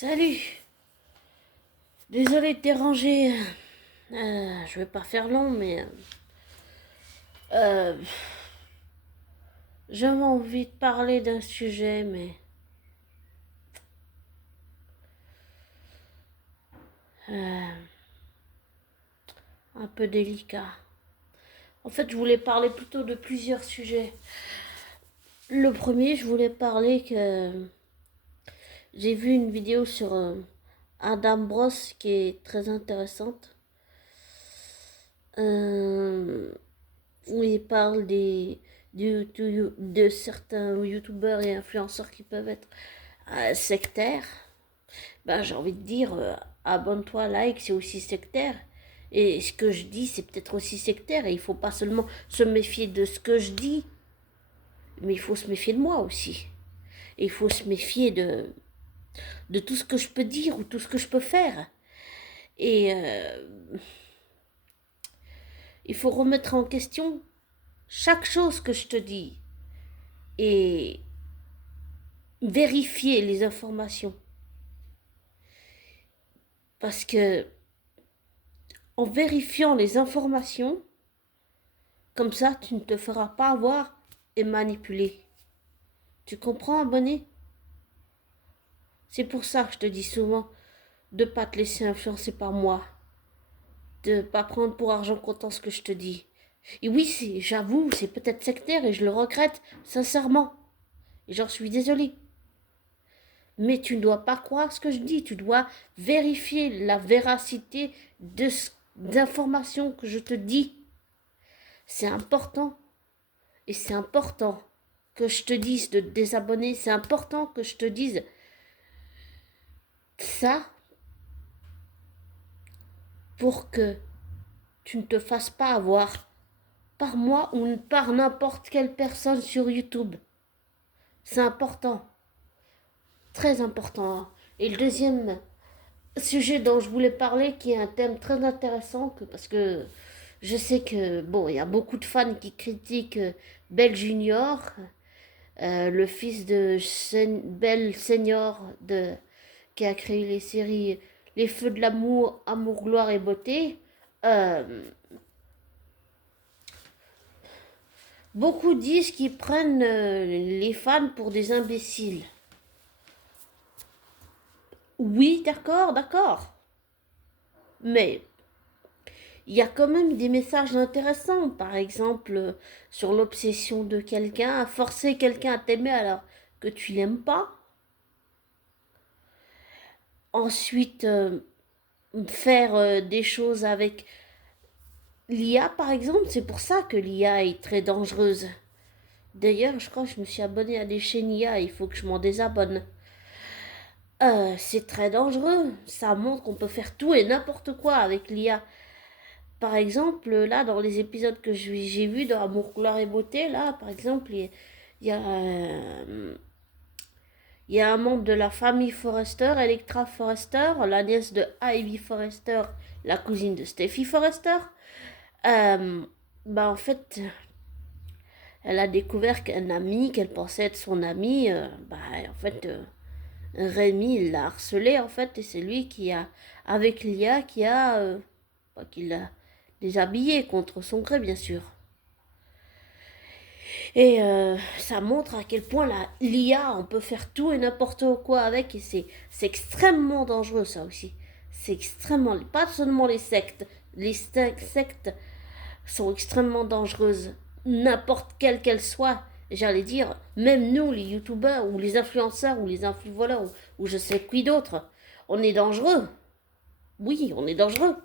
Salut, désolé de déranger. Je vais pas faire long, mais euh, j'avais envie de parler d'un sujet, mais euh, un peu délicat. En fait, je voulais parler plutôt de plusieurs sujets. Le premier, je voulais parler que j'ai vu une vidéo sur Adam Bros qui est très intéressante. Euh, où il parle de certains youtubeurs et influenceurs qui peuvent être sectaires. Ben, j'ai envie de dire, abonne-toi, like, c'est aussi sectaire. Et ce que je dis, c'est peut-être aussi sectaire. Et il faut pas seulement se méfier de ce que je dis, mais il faut se méfier de moi aussi. Et il faut se méfier de tout ce que je peux dire ou tout ce que je peux faire. Et il faut remettre en question chaque chose que je te dis et vérifier les informations. Parce que en vérifiant les informations, comme ça, tu ne te feras pas avoir et manipuler. Tu comprends, abonné? C'est pour ça que je te dis souvent de ne pas te laisser influencer par moi. De ne pas prendre pour argent comptant ce que je te dis. Et oui, j'avoue, c'est peut-être sectaire et je le regrette, sincèrement. Et j'en suis désolée. Mais tu ne dois pas croire ce que je dis. Tu dois vérifier la véracité des informations que je te dis. C'est important. Et c'est important que je te dise de te désabonner. C'est important que je te dise ça pour que tu ne te fasses pas avoir par moi ou par n'importe quelle personne sur YouTube. C'est important. Très important. Et le deuxième sujet dont je voulais parler, qui est un thème très intéressant, parce que je sais que, bon, il y a beaucoup de fans qui critiquent Belle Junior, le fils de Belle Senior qui a créé les séries Les Feux de l'amour, Amour, Gloire et Beauté. Euh, Beaucoup disent qu'ils prennent les fans pour des imbéciles. Oui, d'accord, d'accord. Mais il y a quand même des messages intéressants. Par exemple, sur l'obsession de quelqu'un, à forcer quelqu'un à t'aimer alors que tu l'aimes pas. Ensuite, faire des choses avec l'IA, par exemple. C'est pour ça que l'IA est très dangereuse. D'ailleurs, je crois que je me suis abonnée à des chaînes IA. Il faut que je m'en désabonne. C'est très dangereux. Ça montre qu'on peut faire tout et n'importe quoi avec l'IA. Par exemple, là, dans les épisodes que j'ai vus dans Amour, Gloire et Beauté, là, par exemple, y a, il y a un membre de la famille Forrester, Electra Forrester, la nièce de Ivy Forrester, la cousine de Steffi Forrester. Bah, en fait, elle a découvert qu'un ami, qu'elle pensait être son ami, bah, en fait, Rémi, il l'a harcelé, en fait, et c'est lui qui a, avec Lia, qui l'a déshabillé contre son gré, bien sûr. Et ça montre à quel point l'IA, on peut faire tout et n'importe quoi avec, et c'est extrêmement dangereux, ça aussi. C'est extrêmement, pas seulement les sectes, les sectes sont extrêmement dangereuses, n'importe quelle qu'elle soit. J'allais dire, même nous, les youtubeurs, ou les influenceurs, ou les influvoleurs, ou je sais qui d'autre, on est dangereux. Oui, on est dangereux.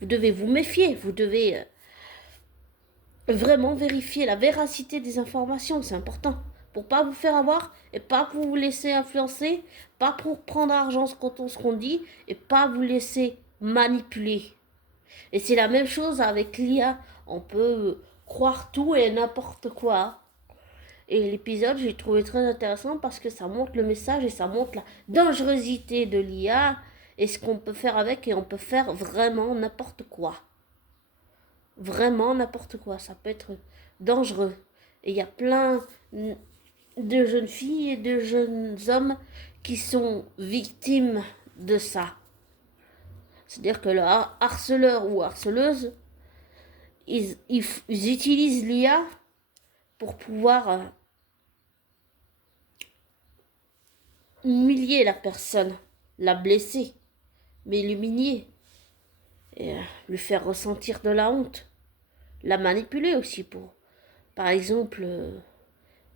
Vous devez vous méfier, vous devez vraiment vérifier la véracité des informations, c'est important. Pour pas vous faire avoir et pas pour vous laisser influencer, pas pour prendre argent quand on se qu'on dit et pas vous laisser manipuler. Et c'est la même chose avec l'IA. On peut croire tout et n'importe quoi. Et l'épisode, j'ai trouvé très intéressant parce que ça montre le message et ça montre la dangerosité de l'IA et ce qu'on peut faire avec et on peut faire vraiment n'importe quoi. Vraiment n'importe quoi. Ça peut être dangereux. Et il y a plein de jeunes filles et de jeunes hommes qui sont victimes de ça. C'est-à-dire que le harceleur ou harceleuse, ils utilisent l'IA pour pouvoir humilier la personne, la blesser, mais l'humilier, et lui faire ressentir de la honte, la manipuler aussi pour, par exemple,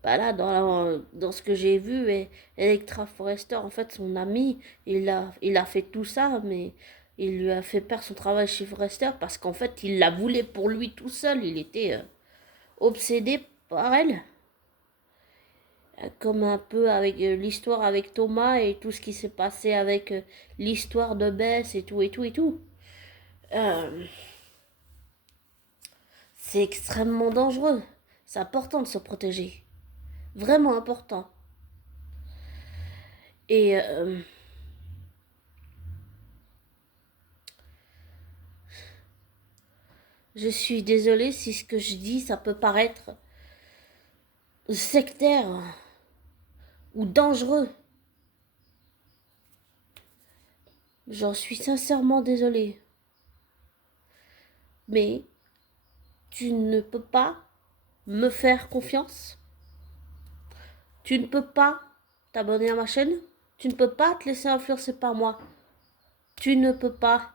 bah là, dans ce que j'ai vu, Electra Forrester, en fait, son ami, il a fait tout ça, mais il lui a fait perdre son travail chez Forrester parce qu'en fait, il la voulait pour lui tout seul. Il était obsédé par elle. Comme un peu avec l'histoire avec Thomas et tout ce qui s'est passé avec l'histoire de Bess et tout et tout et tout. Euh, c'est extrêmement dangereux. C'est important de se protéger. Vraiment important. Et je suis désolée si ce que je dis, ça peut paraître sectaire ou dangereux. J'en suis sincèrement désolée. Mais tu ne peux pas me faire confiance. Tu ne peux pas t'abonner à ma chaîne. Tu ne peux pas te laisser influencer par moi. Tu ne peux pas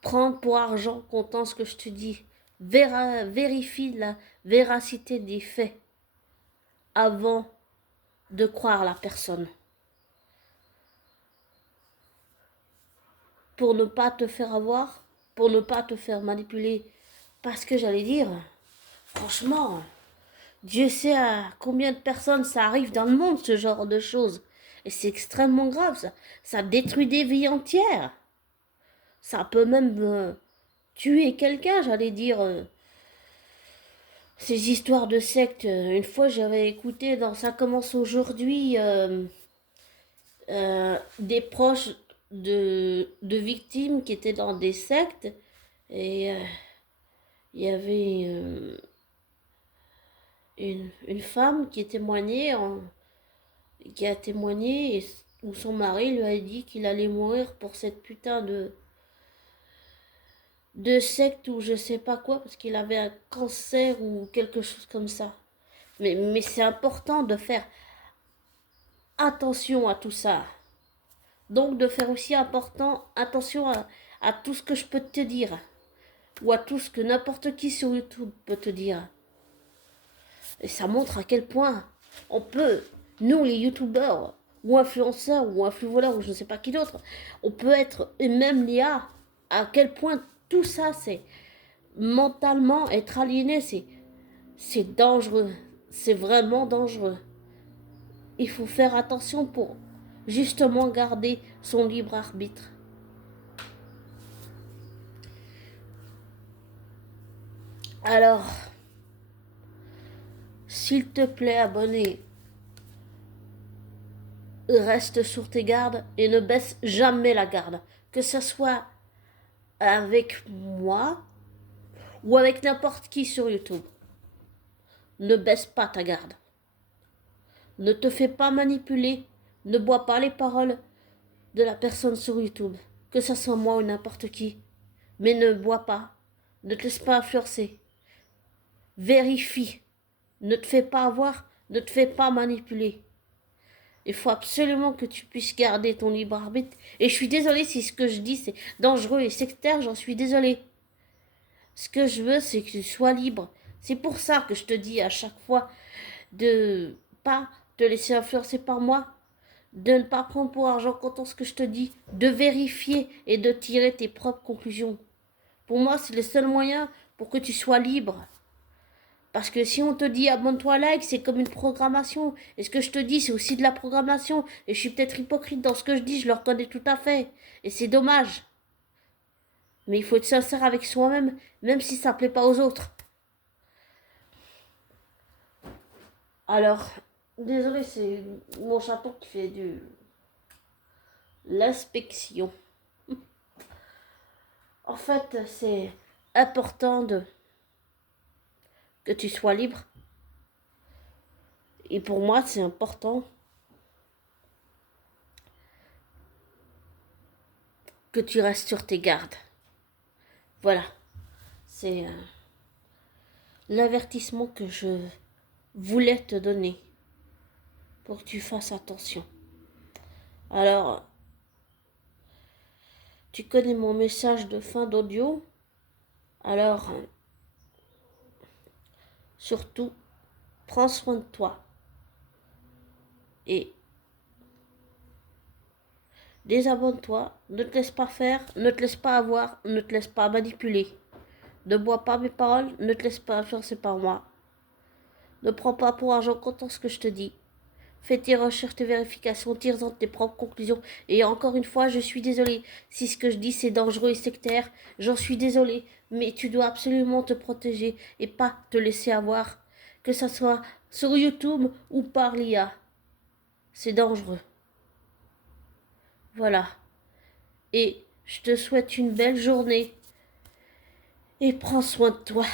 prendre pour argent comptant ce que je te dis. Vérifie la véracité des faits avant de croire la personne. Pour ne pas te faire avoir, pour ne pas te faire manipuler. Parce que j'allais dire, franchement, Dieu sait à combien de personnes ça arrive dans le monde, ce genre de choses. Et c'est extrêmement grave, ça. Ça détruit des vies entières. Ça peut même tuer quelqu'un, j'allais dire. Ces histoires de sectes, une fois j'avais écouté dans Ça commence aujourd'hui des proches de victimes qui étaient dans des sectes et il y avait une femme qui témoignait, qui a témoigné et où son mari lui a dit qu'il allait mourir pour cette putain de secte ou je sais pas quoi parce qu'il avait un cancer ou quelque chose comme ça. Mais c'est important de faire attention à tout ça. Donc de faire aussi attention à tout ce que je peux te dire. Ou à tout ce que n'importe qui sur YouTube peut te dire. Et ça montre à quel point on peut, nous les youtubeurs, ou influenceurs, ou influvoleurs, ou je ne sais pas qui d'autre, on peut être, et même l'IA, à quel point tout ça, c'est mentalement être aliéné, c'est dangereux. C'est vraiment dangereux. Il faut faire attention pour justement garder son libre arbitre. Alors, s'il te plaît, abonné, reste sur tes gardes et ne baisse jamais la garde. Que ce soit avec moi ou avec n'importe qui sur YouTube. Ne baisse pas ta garde. Ne te fais pas manipuler. Ne bois pas les paroles de la personne sur YouTube. Que ce soit moi ou n'importe qui. Mais ne bois pas. Ne te laisse pas influencer. Vérifie. Ne te fais pas avoir. Ne te fais pas manipuler. Il faut absolument que tu puisses garder ton libre arbitre. Et je suis désolée si ce que je dis c'est dangereux et sectaire, j'en suis désolée. Ce que je veux, c'est que tu sois libre. C'est pour ça que je te dis à chaque fois de pas te laisser influencer par moi, de ne pas prendre pour argent comptant ce que je te dis, de vérifier et de tirer tes propres conclusions. Pour moi, c'est le seul moyen pour que tu sois libre. Parce que si on te dit abonne-toi, like, c'est comme une programmation. Et ce que je te dis, c'est aussi de la programmation. Et je suis peut-être hypocrite dans ce que je dis, je le reconnais tout à fait. Et c'est dommage. Mais il faut être sincère avec soi-même, même si ça ne plaît pas aux autres. Alors, désolé, c'est mon chaton qui fait l'inspection. En fait, c'est important que tu sois libre Et pour moi, c'est important que tu restes sur tes gardes. Voilà, c'est l'avertissement que je voulais te donner pour que tu fasses attention. Alors, tu connais mon message de fin d'audio. Alors, surtout, prends soin de toi. Et désabonne-toi. Ne te laisse pas faire, ne te laisse pas avoir, ne te laisse pas manipuler. Ne bois pas mes paroles, ne te laisse pas influencer par moi. Ne prends pas pour argent comptant ce que je te dis. Fais tes recherches, tes vérifications, tire-en tes propres conclusions. Et encore une fois, je suis désolée. Si ce que je dis c'est dangereux et sectaire, j'en suis désolée. Mais tu dois absolument te protéger et pas te laisser avoir. Que ça soit sur YouTube ou par l'IA. C'est dangereux. Voilà. Et je te souhaite une belle journée. Et prends soin de toi.